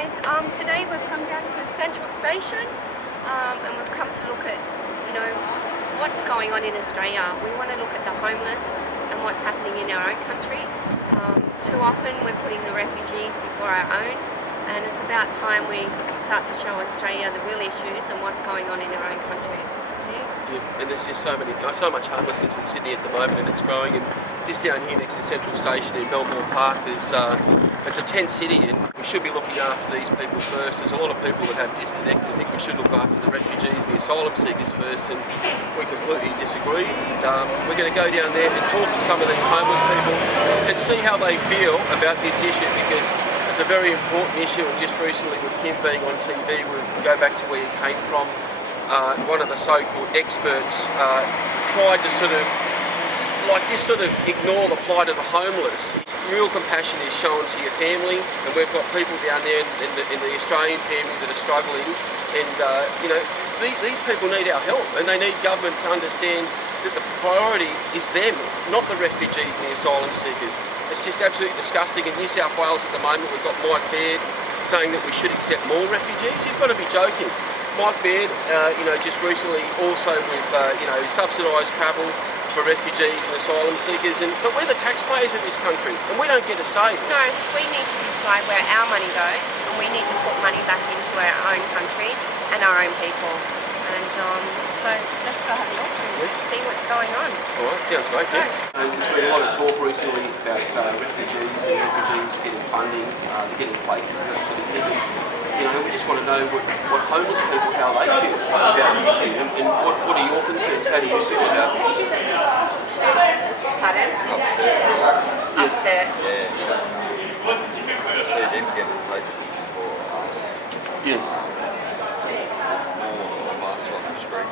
guys, today we've come down to Central Station and we've come to look at, what's going on in Australia. We want to look at the homeless and what's happening in our own country. Too often we're putting the refugees before our own, and it's about time we start to show Australia the real issues and what's going on in our own country. Yeah, and there's just so much homelessness in Sydney at the moment, and it's growing. And just down here next to Central Station in Belmore Park, it's a tent city, and we should be looking after these people first. There's a lot of people that have disconnect. I think we should look after the refugees and the asylum seekers first, and we completely disagree. And we're going to go down there and talk to some of these homeless people and see how they feel about this issue, because it's a very important issue. And just recently, with Kim being on TV, we go back to where he came from. One of the so-called experts tried to sort of ignore the plight of the homeless. Real compassion is shown to your family, and we've got people down there in the Australian family that are struggling, and these people need our help, and they need government to understand that the priority is them, not the refugees and the asylum seekers. It's just absolutely disgusting. In New South Wales at the moment, we've got Mike Baird saying that we should accept more refugees. You've got to be joking. Mike Baird, just recently also with, subsidised travel for refugees and asylum seekers, but we're the taxpayers of this country, and we don't get a say. No, we need to decide where our money goes, and we need to put money back into our own country and our own people. And so let's go have a look and see what's going on. All right, sounds great. There's been a lot of talk recently about refugees getting funding, getting places and that sort of thing. We just want to know what homeless people, how they feel about the issue, and what are your concerns? How do you feel about the issue? Pardon? Upset. Yeah. See them getting places before us. Yes. More on my side of the street.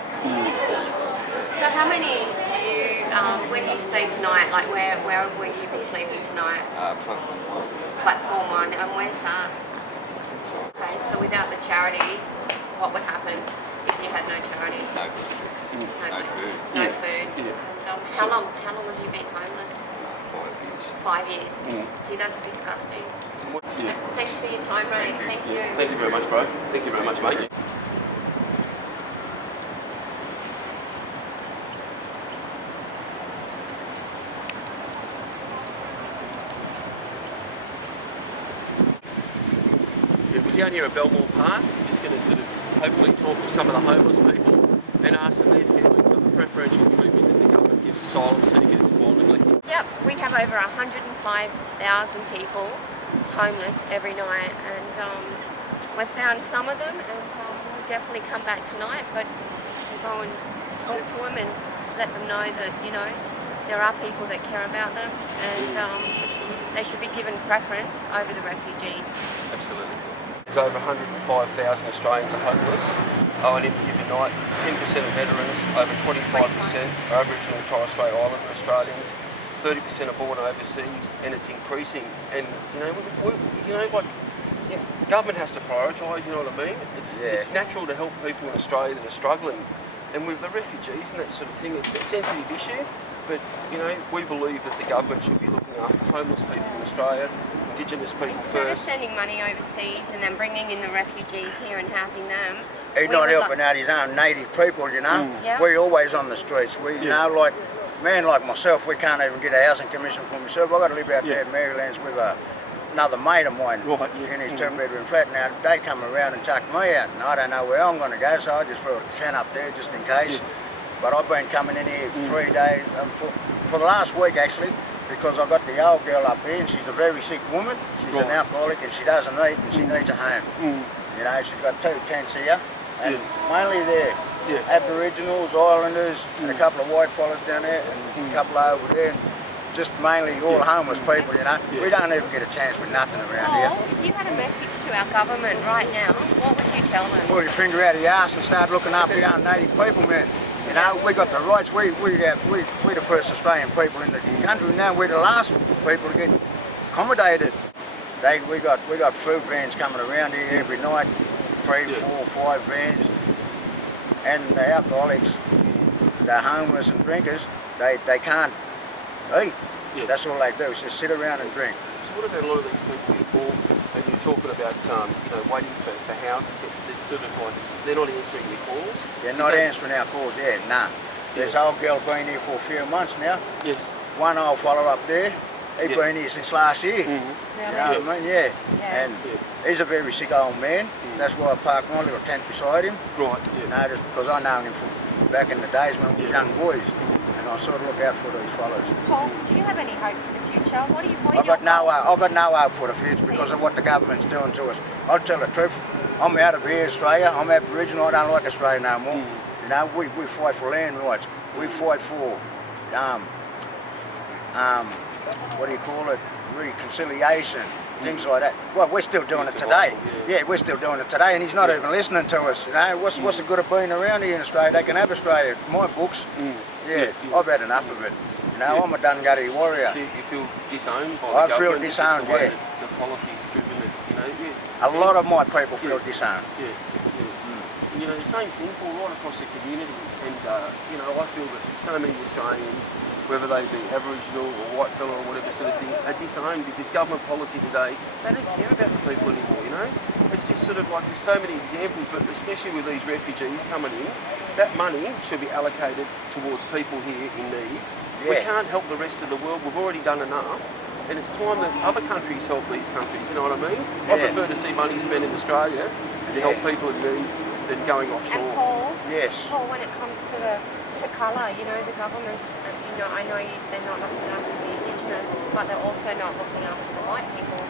So how many do you, where do you stay tonight? Like where will you be sleeping tonight? Platform 1. Platform 1, and where's that? Okay, so without the charities, what would happen if you had no charity? No goods. No food. No food. Yeah. And, how long have you been homeless? 5 years. 5 years. See, that's disgusting. Yeah. Thanks for your time, mate. Thank you. Thank you very much, bro. Thank you very much, mate. We're down here at Belmore Park. We're just going to sort of hopefully talk with some of the homeless people and ask them their feelings on the preferential treatment that the government gives asylum seekers while neglecting. Yep, we have over 105,000 people homeless every night, and we've found some of them, and we'll definitely come back tonight, but we'll go and talk to them and let them know that, there are people that care about them, and they should be given preference over the refugees. Absolutely. There's over 105,000 Australians are homeless. On any given night, 10% of veterans, over 25% are Aboriginal and Torres Strait Islander Australians, 30% are born overseas, and it's increasing. And government has to prioritise. You know what I mean? It's natural to help people in Australia that are struggling, and with the refugees and that sort of thing, it's a sensitive issue. But we believe that the government should be looking after homeless people in Australia, Indigenous people Instead first. of sending money overseas and then bringing in the refugees here and housing them. He's not helping out his own native people, Yeah. We're always on the streets. Like myself, we can't even get a housing commission for myself. I've got to live out there in Marylands with another mate of mine in his 2-bedroom flat. Now, they come around and chuck me out, and I don't know where I'm going to go, so I just throw a tent up there just in case. But I've been coming in here 3 days, for the last week actually, because I've got the old girl up here, and she's a very sick woman. She's an alcoholic, and she doesn't eat, and she needs a home. She's got 2 tents here, and mainly they're Aboriginals, Islanders, and a couple of white fellas down there, and a couple over there. Just mainly all homeless people, We don't even get a chance with nothing around here. If you had a message to our government right now, what would you tell them? Pull your finger out of your ass and start looking after our native people, man. We got the rights. We're the first Australian people in the country. Now we're the last people to get accommodated. We got food vans coming around here every night, 3, 4, 5 vans, and the alcoholics, the homeless and drinkers, they can't eat. That's all they do, is just sit around and drink. what about a lot of these people you call and you're talking about, waiting for housing? It's sort of like they're not answering your calls. They're not answering our calls. Yeah, nah. There's an old girl been here for a few months now. Yes. One old fella up there. He's been here since last year. Really? You know what I mean? Yeah. And he's a very sick old man. That's why I parked my little tent beside him. Right. Yeah. You know, just because I known him from back in the days when we were young boys. And I sort of look out for these fellas. Paul, do you have any hope for the future? What are I've got no hope for the future because of what the government's doing to us. I'll tell the truth. I'm out of here, Australia. I'm Aboriginal. I don't like Australia no more. You know, we fight for land rights. We fight for what do you call it? Reconciliation, things like that. Well, we're still doing it today. Yeah, we're still doing it today, and he's not even listening to us. You know, what's the good of being around here in Australia? They can have Australia. My books. Yeah, I've had enough of it. You know, I'm a Dungari warrior. So you feel disowned by the I government? feel disowned, the way yeah. that the policy's driven it, A lot of my people feel disowned. Yeah. You know, the same thing, Paul, right across the community. And, I feel that so many Australians, whether they be Aboriginal or whitefellow or whatever sort of thing, are disowned because government policy today, they don't care about the people anymore, you know? It's just sort of like there's so many examples, but especially with these refugees coming in, that money should be allocated towards people here in need. Yeah. We can't help the rest of the world. We've already done enough. And it's time that other countries help these countries, you know what I mean? I prefer to see money spent in Australia to help people in need than going offshore. And Paul, yes. Paul, when it comes to colour, you know, the government's, I know they're not looking after the Indigenous, but they're also not looking after the white people.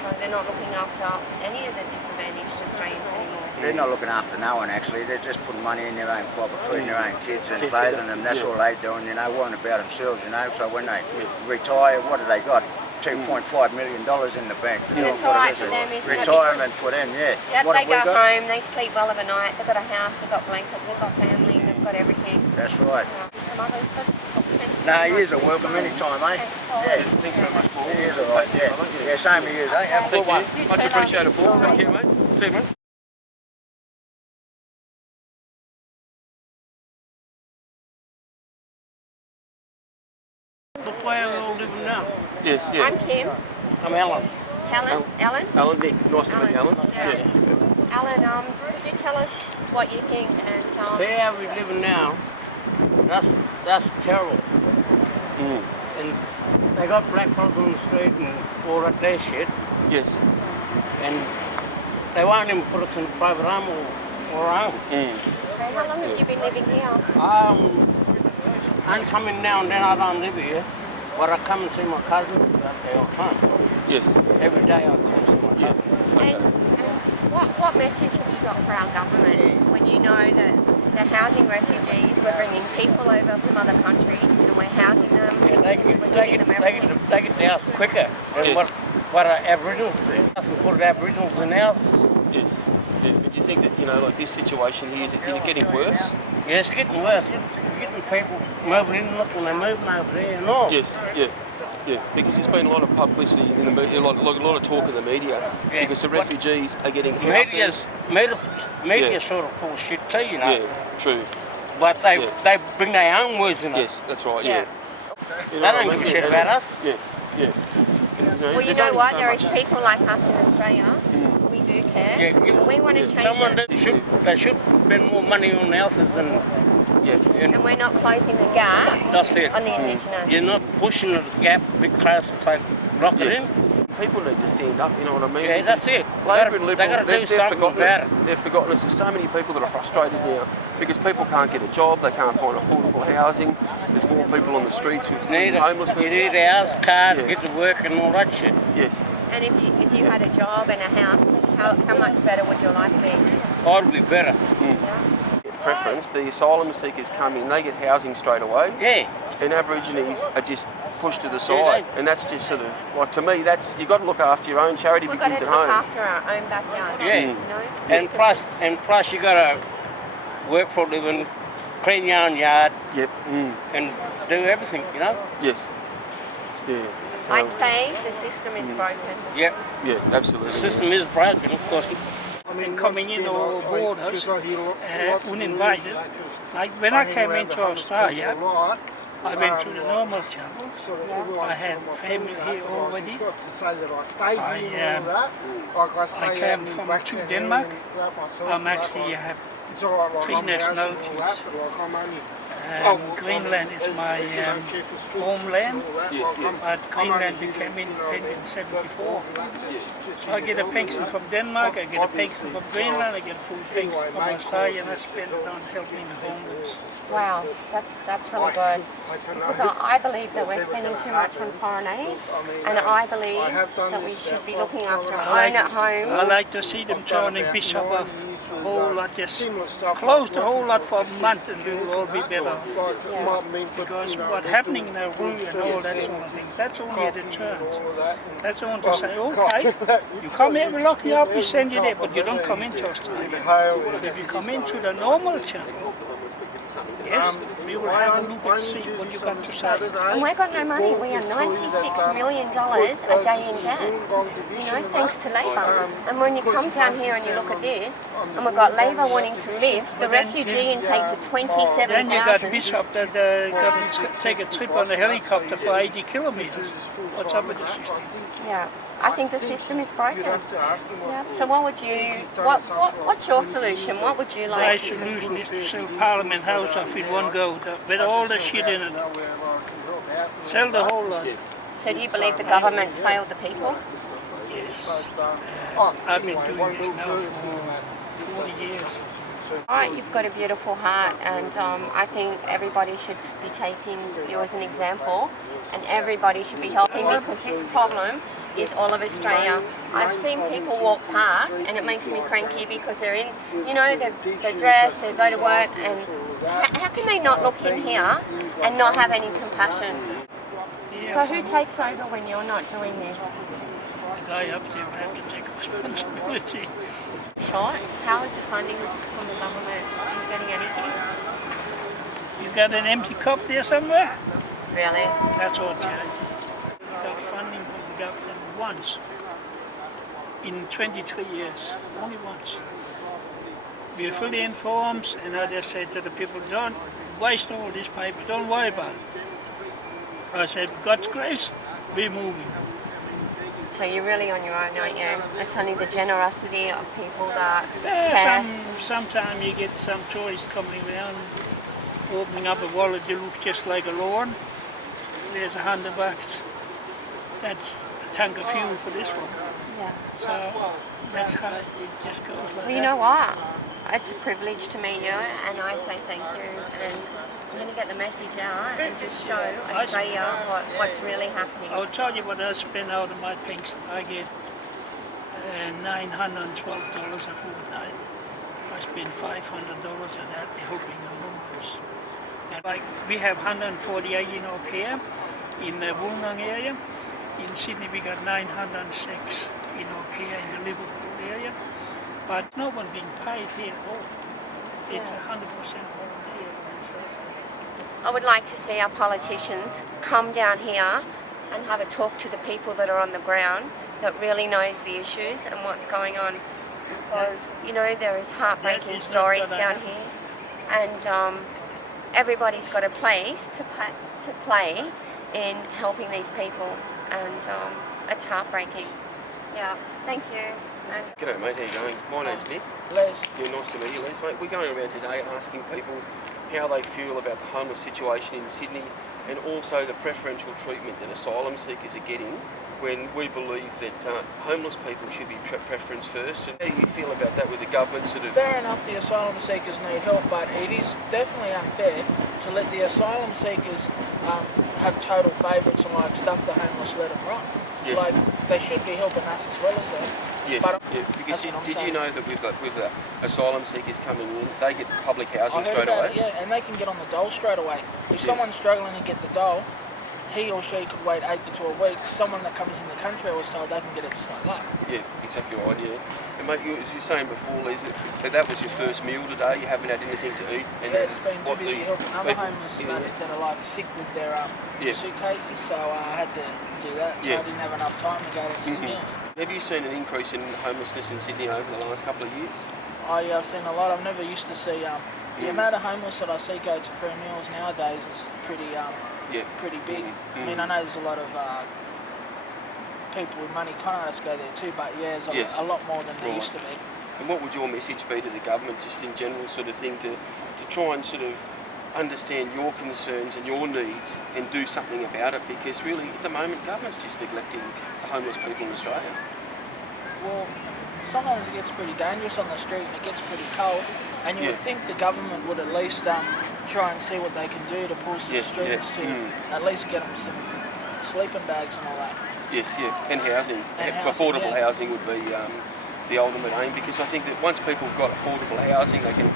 So they're not looking after any of the disadvantaged Australians anymore. They're not looking after no one actually. They're just putting money in their own pocket, feeding their own kids and bathing them. That's all they're doing, you know, worrying about themselves, you know. So when they retire, what do they got? $2.5 million in the bank. That's all right for them, isn't it? Retirement for them, yeah. Yep, they go home, they sleep well of a night, they've got a house, they've got blankets, they've got family, they've got everything. That's right. Some others, but no, he is a welcome anytime, eh? Yeah. Thanks very much, Paul. He is all right, yeah. Yeah, same he is, eh? Have a good one. Much appreciated, Paul. Take care, mate. See you, mate. Look where we're all living now. Yes, yeah. I'm Kim. I'm Alan. Alan? Alan, Nick. Nice to meet you, Alan. Yeah. Alan, could you tell us what you think? And Where we're living now, that's terrible. And they got black folks on the street and all that their shit. Yes. And they won't even put us in private home or home. how long have you been living here? I'm coming now and then. I don't live here, but I come and see my cousin that day all the time. Yes. Every day I come and see my cousin. And what message have you got for our government when you know that the housing refugees, we're bringing people over from other countries and we're housing them, Yeah, they get the house quicker than what our Aboriginals do. Us and put Aboriginals in houses. Yes. Yeah. But you think that, like this situation here, is it getting worse? Yeah, it's getting worse. You're getting people moving in, look, when they're moving over there and all. Yes, yeah, because there's been a lot of publicity in the media, a lot of talk in the media, because the refugees are getting houses. Media sort of full shit too, you know. Yeah, true. But they bring their own words in it. Yes, that's right, yeah. They don't give a shit about us. Yeah. Well, you know what? There is people like us in Australia. We do care. Yeah, we want to change someone it. They should spend more money on houses than. And we're not closing the gap That's it. on the Indigenous. You're not pushing the gap a bit closer, so lock it in. People need to stand up, you know what I mean? Yeah, that's it. Labor and Liberal, they got to do something about it. They've forgotten us. There's so many people that are frustrated now because people can't get a job, they can't find affordable housing. There's more people on the streets with homelessness. You need a house card, get to work and all that shit. Yes. And if you had a job and a house, how much better would your life be? I'd be better. Preference, the asylum seekers come in, they get housing straight away. Yeah. And Aborigines are just pushed to the side. And that's just sort of, like to me, that's, you've got to look after your own. Charity We've got begins to at look home. after our own backyard. Yeah. You know? And plus you got to work for a living, clean your own yard. Yep. And do everything, you know? Yes. Yeah. I'd say the system is broken. Yep. Yeah, absolutely. The system is broken, of course. And coming in or borders uninvited. Like when I came into Australia, I went to the normal channels. I have family here already. I came to Denmark. I'm actually have 3 nationalities. Greenland is my homeland, but Greenland became independent in '74. So I get a pension from Denmark, I get a pension from Greenland, I get a full pension from Australia, and I spend it on helping the homeless. Wow, that's really good. Because I believe that we're spending too much on foreign aid, and I believe that we should be looking after our own at home. I like to see them turning Bishop off a whole lot, just close the whole lot for a month and we will all be better. Because what's happening in Nauru and all that sort of things, that's only a deterrent. That's only to say, okay, you come here, we lock you up, we send you there, but you don't come into Australia. But if you come into the normal channel, yes, we will have a look and see what you got to say. And we've got no money. We are $96 million a day in debt, you know, thanks to Labor. And when you come down here and you look at this, and we've got Labor wanting to lift the refugee intake to 27,000. Then you got Bishop that got to take a trip on a helicopter for 80 kilometers. What's up with the system? Yeah, I think the system is broken. Yeah. So what would you, what's your solution? What would you like My to see? solution is to sell Parliament House off in one go, with all the shit in it. Sell the whole lot. So do you believe the government's failed the people? Yes. I've been doing this now for 40 years. All right, you've got a beautiful heart, and I think everybody should be taking you as an example, and everybody should be helping, because this problem is all of Australia. I've seen people walk past and it makes me cranky because they're in, you know, they're dressed, they go to work, and how can they not look in here and not have any compassion? So who takes over when you're not doing this? The guy up there will have to take responsibility. Short? How is the funding from the government? Are you getting anything? You got an empty cup there somewhere? Really? That's all charity. We got funding from the government once in 23 years, only once. We fill in forms, and I just said to the people, don't waste all this paper, don't worry about it. I said, God's grace, we're moving. So you're really on your own, aren't you? It's only the generosity of people that care. Sometimes you get some tourists coming around, opening up a wallet, you look just like a lawn. There's $100. That's a tank of fuel for this one. Yeah. So that's how it just goes like Well, you know what? It's a privilege to meet you, and I say thank you. And I'm going to get the message out and just show Australia what's really happening. I'll tell you what I spend out of my pension. I get $912 a fortnight. I spend $500 of that helping the homeless. Like we have 148 in our care in the Wollongong area. In Sydney we got 906 in our care in the Liverpool area. But no one being paid here at all. It's 100% volunteer. I would like to see our politicians come down here and have a talk to the people that are on the ground that really knows the issues and what's going on, because you know there is heartbreaking stories down here, and everybody's got a place to play in helping these people, and it's heartbreaking. Yeah, thank you. G'day mate, how you going? My name's Nick. Les. Yeah, nice to meet you, Les, mate. We're going around today asking people how they feel about the homeless situation in Sydney, and also the preferential treatment that asylum seekers are getting, when we believe that homeless people should be preference first. And how do you feel about that with the government sort of... Fair enough, the asylum seekers need help, but it is definitely unfair to let the asylum seekers have total favourites and like stuff the homeless let them run. Yes. Like, they should be helping us as well as them. Yes, But, because that's what I'm did you saying. know that with the asylum seekers coming in, they get public housing I heard straight about away? it, yeah, and they can get on the dole straight away. If Yeah. someone's struggling to get the dole, he or she could wait 8 to 12 weeks. Someone that comes in the country, I was told, they can get it just like that. Yeah, exactly right, yeah. And mate, as you were saying before, Les, that was your first meal today, you haven't had anything to eat. And Yeah, it's been too what busy these helping other people- homeless yeah. that are like sick with their Yeah. suitcases, so I had to do that, so Yeah. I didn't have enough time to go to the Mhm. meals. Have you seen an increase in homelessness in Sydney over the last couple of years? I've seen a lot. I've never used to see The amount of homeless that I see go to free meals nowadays is pretty big. I mean, I know there's a lot of people with money con artists go there too, but yeah, there's a lot more than there used to be. And what would your message be to the government, just in general sort of thing, to try and sort of understand your concerns and your needs and do something about it? Because really, at the moment, government's just neglecting the homeless people in Australia. Well, sometimes it gets pretty dangerous on the street and it gets pretty cold, and you would think the government would at least try and see what they can do to pull some streets to at least get them some sleeping bags and all that. Yes, and housing. Affordable housing would be the ultimate aim, because I think that once people have got affordable housing, they can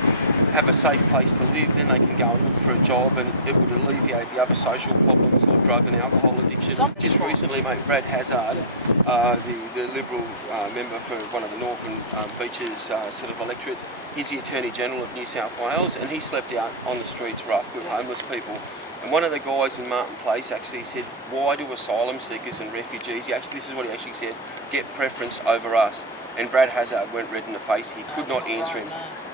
have a safe place to live, then they can go and look for a job, and it would alleviate the other social problems like drug and alcohol addiction. Just recently, mate, Brad Hazzard, the Liberal member for one of the Northern Beaches sort of electorates, he's the Attorney General of New South Wales, and he slept out on the streets rough with homeless people. And one of the guys in Martin Place actually said, why do asylum seekers and refugees, this is what he actually said, get preference over us? And Brad Hazzard went red in the face. He could not answer him.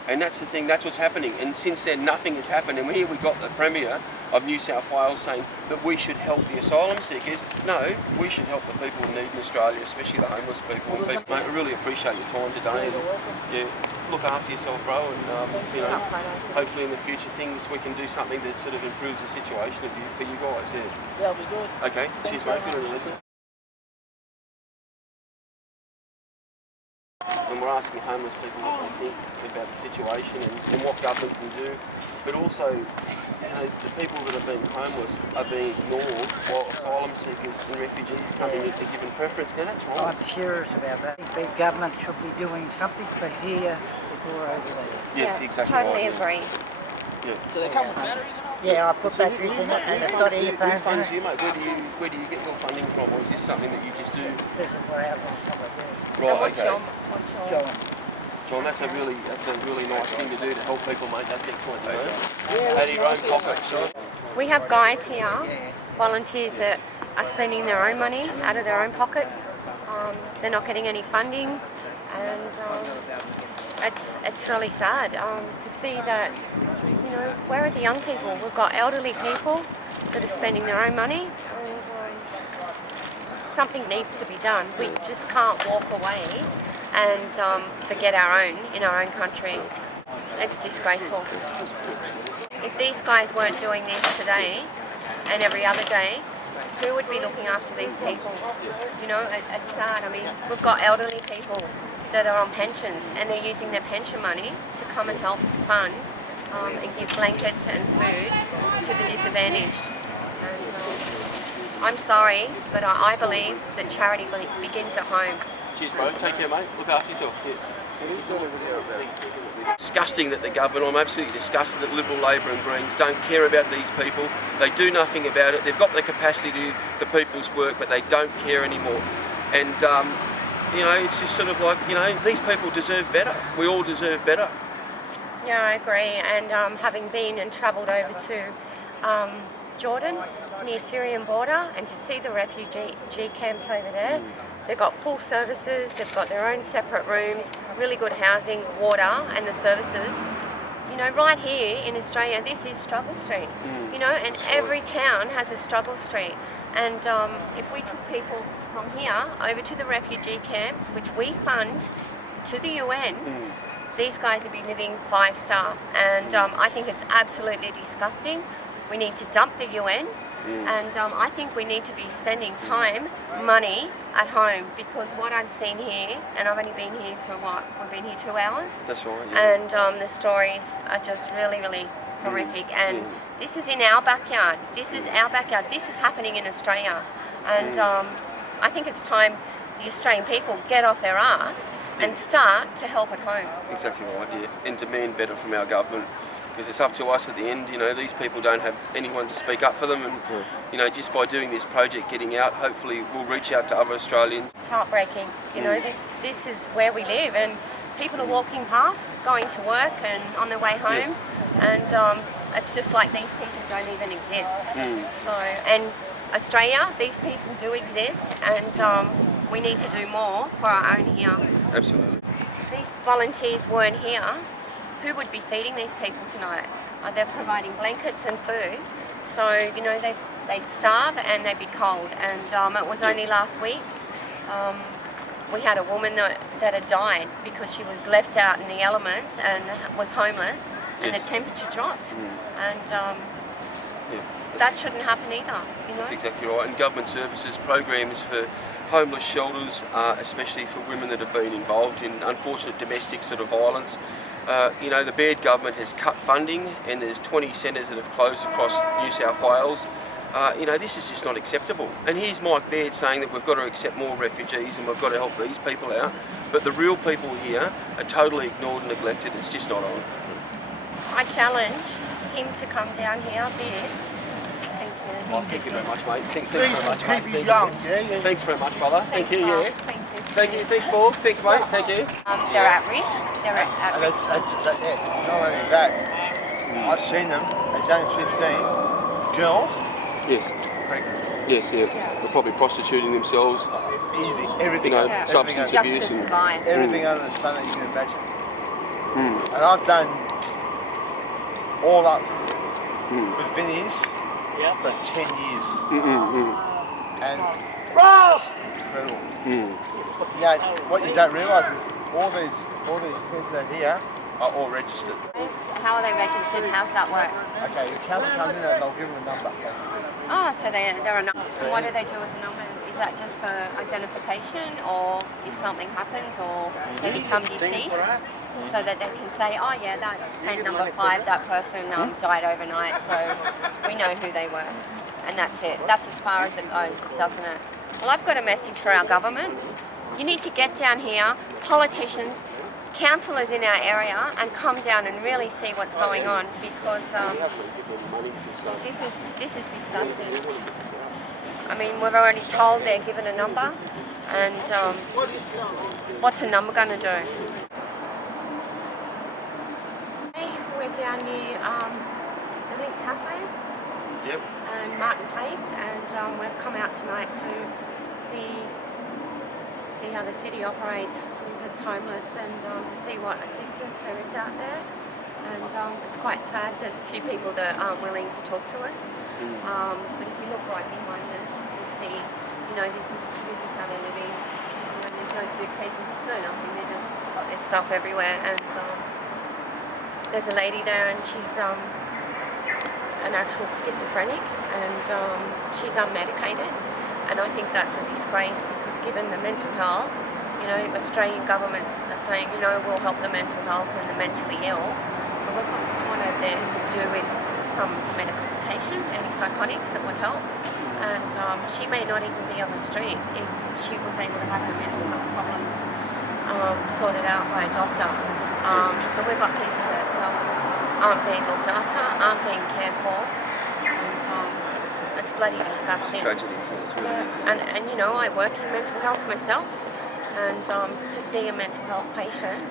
And that's the thing, that's what's happening. And since then, nothing has happened. And here we got the Premier of New South Wales saying that we should help the asylum seekers. No, we should help the people in need in Australia, especially the homeless people. And people, mate, I really appreciate your time today. And, look after yourself, bro. And hopefully in the future we can do something that sort of improves the situation for you guys. That'll be good. Okay, cheers, mate. Good on you, listen. And we're asking homeless people what they think about the situation and what government can do. But also, the people that are being homeless are being ignored while asylum seekers and refugees coming in to given preference. Now that's wrong. I'm serious about that. I think the government should be doing something for here before over there. Yes, exactly. Totally right, agree. Do they come with batteries? Yeah, I put batteries in it and it's got earphones. Who funds you, mate? Where do you get your funding from, or is this something that you just do? This is what I have on top of there. Right, okay. John, that's a really nice thing to do to help people, mate. That's excellent. Out of your own pocket. We have guys here, volunteers that are spending their own money out of their own pockets. They're not getting any funding, and it's really sad to see that. Where are the young people? We've got elderly people that are spending their own money, and something needs to be done. We just can't walk away and forget our own in our own country. It's disgraceful. If these guys weren't doing this today and every other day, who would be looking after these people? It's sad. I mean, we've got elderly people that are on pensions, and they're using their pension money to come and help fund and give blankets and food to the disadvantaged. And, I'm sorry, but I believe that charity begins at home. Cheers, bro. Take care, mate. Look after yourself. Disgusting that the government, I'm absolutely disgusted that Liberal, Labor and Greens don't care about these people. They do nothing about it. They've got the capacity to do the people's work, but they don't care anymore. And, it's just sort of like, these people deserve better. We all deserve better. Yeah, I agree. And having been and travelled over to Jordan, near Syrian border, and to see the refugee camps over there, they've got full services, they've got their own separate rooms, really good housing, water and the services. Right here in Australia, this is Struggle Street, and every town has a Struggle Street. And if we took people from here over to the refugee camps, which we fund to the UN, these guys would be living 5-star, and I think it's absolutely disgusting. We need to dump the UN, and I think we need to be spending money at home, because what I've seen here, and I've only been here for we've been here 2 hours. That's right. Yeah. And the stories are just really, really horrific. And this is in our backyard. This is our backyard. This is happening in Australia, and I think it's time the Australian people get off their arse and start to help at home. Exactly right, yeah. And demand better from our government, because it's up to us at the end. These people don't have anyone to speak up for them, and just by doing this project, getting out, hopefully we'll reach out to other Australians. It's heartbreaking. This is where we live, and people are walking past, going to work and on their way home, and it's just like these people don't even exist. So, and Australia, these people do exist, and we need to do more for our own here. Absolutely. These volunteers weren't here who would be feeding these people tonight? They're providing blankets and food, so you know they'd starve and they'd be cold. And it was only last week we had a woman that had died because she was left out in the elements and was homeless, and the temperature dropped, and that shouldn't happen either. You know? That's exactly right. And government services programs for homeless shelters, especially for women that have been involved in unfortunate domestic sort of violence. You know, the Baird government has cut funding, and there's 20 centres that have closed across New South Wales. You know, this is just not acceptable. And here's Mike Baird saying that we've got to accept more refugees and we've got to help these people out. But the real people here are totally ignored and neglected. It's just not on. I challenge him to come down here, Baird. Thank you. Well, thank you very much, mate. Thanks very much, mate. Keep you young, yeah. Thanks very much, brother. Thank you, Mark. yeah. Thank you. Thank you. Thanks, Paul. Thanks, mate. Thank you. They're at risk. They're at And risk. not only that, I've seen them as young as 15, girls, Yes. pregnant. Yes, yeah. They're probably prostituting themselves, Easy, everything. you know, Yeah. substance Just abuse. to And, survive. Everything under the sun that you can imagine. And I've done all up with Vinnie's for 10 years. And it's incredible. Yeah, what you don't realise is all these kids that are here are all registered. How are they registered? How's that work? Okay, the council comes in and they'll give them a number. Oh, so they're a number. So what do they do with the numbers? Is that just for identification, or if something happens, or they become deceased, so that they can say, oh yeah, that's tent number 5, that person died overnight, so we know who they were. And that's it. That's as far as it goes, doesn't it? Well, I've got a message for our government. You need to get down here, politicians, councillors in our area, and come down and really see what's going on, because this is disgusting. I mean, we're already told they're given a number, and what's a number going to do? We're down near the Link Cafe and Martin Place, and we've come out tonight to see how the city operates with its homeless, and to see what assistance there is out there. And it's quite sad. There's a few people that aren't willing to talk to us. But if you look right behind us, you see, you know, this is how they're living. You know, there's no suitcases, there's no nothing. They just got their stuff everywhere. And there's a lady there, and she's an actual schizophrenic, and she's unmedicated. And I think that's a disgrace, because given the mental health, you know, Australian governments are saying, you know, we'll help the mental health and the mentally ill. But we've got someone over there who could do with some medication, antipsychotics that would help. And she may not even be on the street if she was able to have her mental health problems sorted out by a doctor. So we've got people that aren't being looked after, aren't being cared for. It's bloody disgusting. It's tragedy, it's really is. And you know, I work in mental health myself, and to see a mental health patient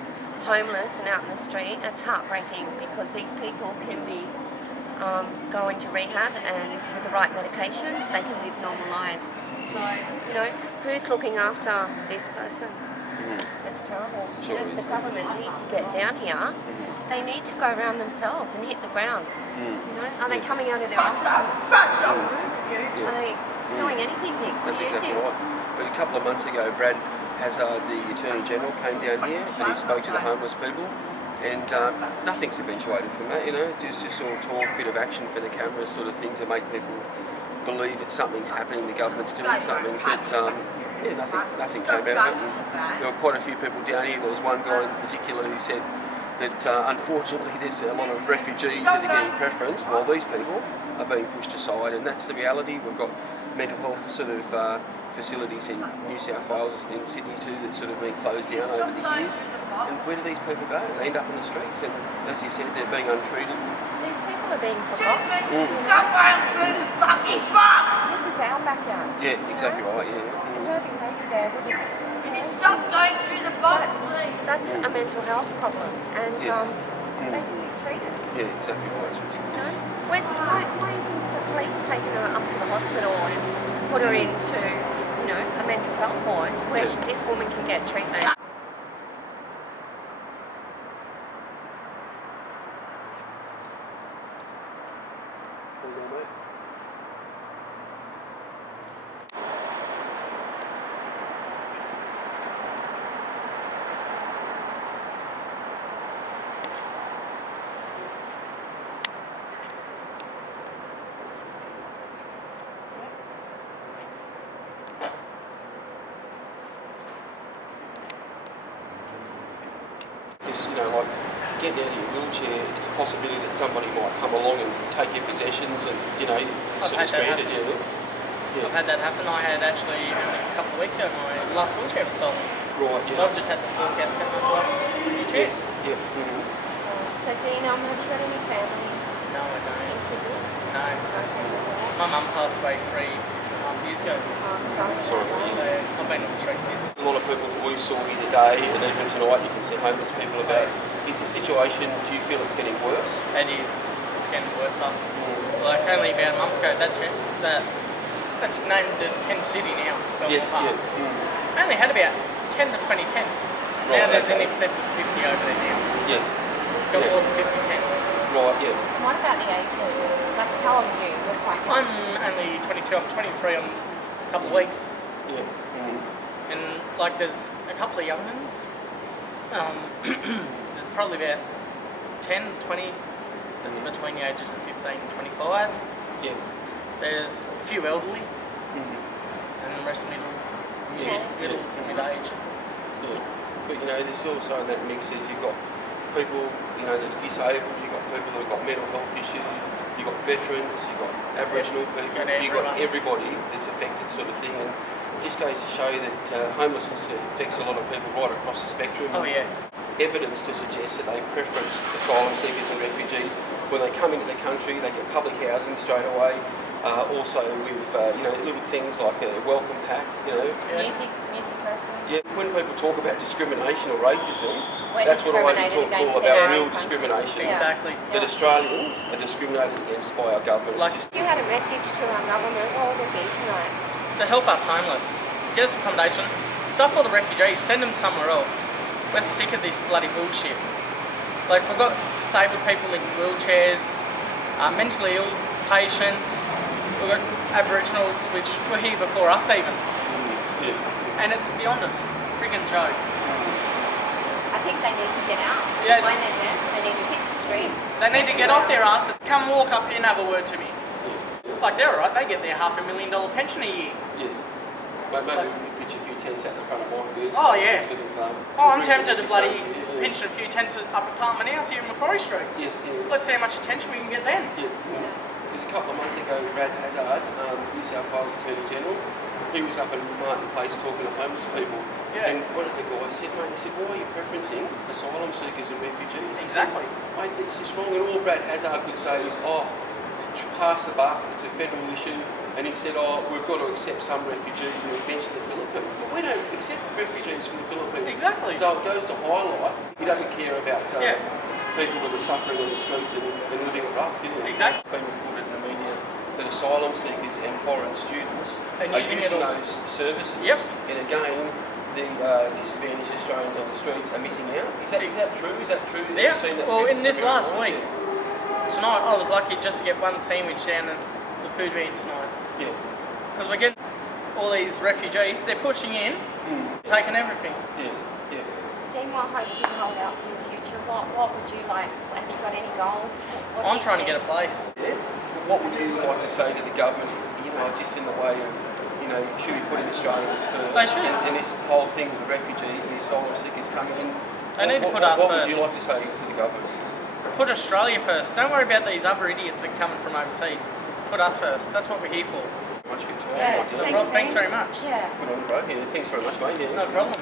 homeless and out in the street, it's heartbreaking, because these people can be go into rehab, and with the right medication they can live normal lives. So, you know, who's looking after this person? It's terrible. Sure The government need to get down here. They need to go around themselves and hit the ground. You know, are they coming out of their offices? Are they doing anything, Nick? What That's do you exactly think? right. But a couple of months ago, Brad the Attorney General came down here and he spoke to the homeless people, and nothing's eventuated from that, you know. Just all talk, bit of action for the cameras sort of thing to make people believe that something's happening, the government's doing something, but nothing came out of it. And there were quite a few people down here. There was one guy in particular who said that unfortunately there's a lot of refugees that are getting preference while these people are being pushed aside, and that's the reality. We've got mental health sort of facilities in New South Wales and Sydney too that's sort of been closed down over the years. And where do these people go? They end up in the streets, and as you said, they're being untreated. These people are being forgotten. This is our backyard. Yeah, exactly right, yeah. And her behaviour there would be... Stop going through the box, That's a mental health problem, and Yes. they can be treated. Yeah, exactly right. It's You ridiculous. know? Why isn't the police taking her up to the hospital and put her into, you know, a mental health ward where Yeah. this woman can get treatment? you know, like getting out of your wheelchair, it's a possibility that somebody might come along and take your possessions and, you know, sort of stranded. I've had that happen. I had actually, only a couple of weeks ago, my last wheelchair was stolen. Right, So I've just had to fork out $700 for new chairs. Yeah. Mm-hmm. So Dina, have you got any family No, I don't. in Sydney? No. My mum passed away 3.5 years ago. I'm sorry. Sorry. So I've been on the streets here. A lot of people that we saw here today, and even tonight, you can see homeless people about. Is the situation, do you feel it's getting worse? It is. It's getting worse. Like only about a month ago, that's named as 10 City now. Belmore Yes, Park. yeah. I only had about 10 to 20 tents. Right, Now there's okay. in excess of 50 over there now. Yes. It's got more than 50 tents. Right, yeah. What about the ages? Like, how old are you? You're quite young. I'm only 22. I'm 23 on a couple of weeks. Yeah. And like there's a couple of young ones. There's probably about 10, 20 that's between the ages of 15 and 25. Yeah. There's a few elderly, and the rest middle to mid-age. Yeah. But you know, there's also in that mix is you've got people, you know, that are disabled, you've got people that have got mental health issues, you've got veterans, you've got Aboriginal people, you've got everybody that's affected sort of thing. And it just goes to show that homelessness affects a lot of people right across the spectrum. Oh yeah. Evidence to suggest that they preference asylum seekers and refugees. When they come into the country, they get public housing straight away. Also with you know, little things like a welcome pack, you know. Yeah. Music person. Yeah, when people talk about discrimination or racism, We're that's what I like to discriminated talk against about, in our real own country. discrimination. Yeah. Exactly. That Australians are discriminated against by our government. Like, It's just, If you had a message to our government, what would it be tonight? To help us homeless, get us accommodation, stuff all the refugees, send them somewhere else. We're sick of this bloody bullshit. Like we've got disabled people in wheelchairs, mentally ill patients, we've got Aboriginals which were here before us even. And it's beyond a friggin' joke. I think they need to get out. Yeah. Mind their jams. They need to hit the streets. They need to get off their asses, come walk up here and have a word to me. Like they're alright, they get their $500,000 pension a year. yes. Maybe we pitch a few tents out the front of my goods. Oh, yeah. Sort of, Oh, I'm tempted to six bloody hours, yeah. pinch a few tents up at Parliament House here in Macquarie Street. Yes, yeah. Let's see how much attention we can get then. Yeah. Because a couple of months ago, Brad Hazzard, New South Wales Attorney General, he was up in Martin Place talking to homeless people. Yeah. And one of the guys said, mate, he said, why are you preferencing asylum seekers and refugees? He Exactly. said, mate, it's just wrong. And all Brad Hazzard could say is, pass the buck, it's a federal issue. And he said, we've got to accept some refugees, and he mentioned the Philippines. But we don't accept refugees from the Philippines. Exactly. So it goes to highlight, he doesn't care about people that are suffering on the streets and living it rough. You know? Exactly. It's been reported in the media that asylum seekers and foreign students are using those services. Yep. And again, the disadvantaged Australians on the streets are missing out. Is that true? Is that true? Yeah. Have you seen that Well, in this figure last rise? week, tonight I was lucky just to get one sandwich down at the food van tonight. Yeah. Because we're getting all these refugees, they're pushing in, taking everything. Yes. Yeah. Dean, what hope do you hold out for your future? What would you like? Have you got any goals? What do I'm you trying to see? get a place. Yeah. What would you like to say to the government, you know, just in the way of, you know, should we put in Australians first? They should. And this whole thing with the refugees and the asylum seekers coming in. They need to put us What first. would you like to say to the government? Put Australia first. Don't worry about these other idiots that are coming from overseas. Put us first. That's what we're here for. Much for your time. Yeah, Dylan. Rob, thanks very much. Yeah. Good on you, bro. Yeah, thanks very much, mate. Yeah. No problem.